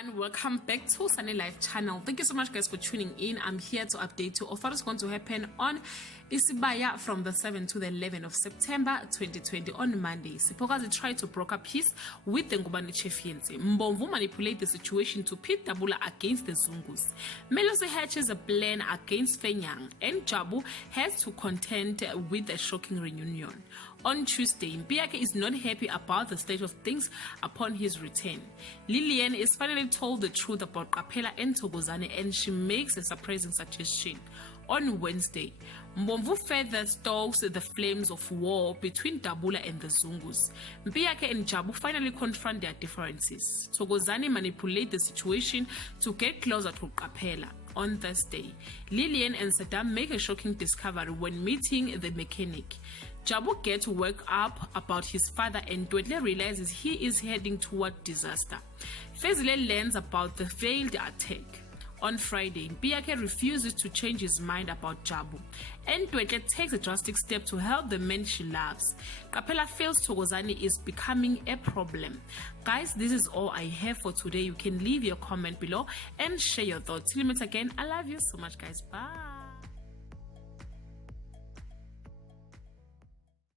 everyone, welcome back to Sunny Life channel. Thank you so much guys for tuning in. I'm here to update you of what is going to happen on Isibaya from the 7th to the 11th of September 2020 on Monday. Sipokazi tried to broker peace with the Ngubani Chefienzi. Mbomvu manipulate the situation to pit Tabula against the Zungus. Melosi hatches a plan against Fenyang, and Jabu has to contend with a shocking reunion. On Tuesday, Mpiake is not happy about the state of things upon his return. Lillian is finally told the truth about Kapela and Togozane, and she makes a surprising suggestion. On Wednesday, Mbomvu further stokes the flames of war between Tabula and the Zungus. Mpiake and Jabu finally confront their differences. Togozane manipulate the situation to get closer to Kapela. On Thursday, Lillian and Saddam make a shocking discovery when meeting the mechanic. Jabu gets worked up about his father and Dwedle realizes he is heading toward disaster. Fezile learns about the failed attack. On Friday, Mpiake refuses to change his mind about Jabu, and Dwedle takes a drastic step to help the man she loves. Kapela feels Togozane is becoming a problem. Guys, this is all I have for today. You can leave your comment below and share your thoughts. Till we meet again, I love you so much guys. Bye.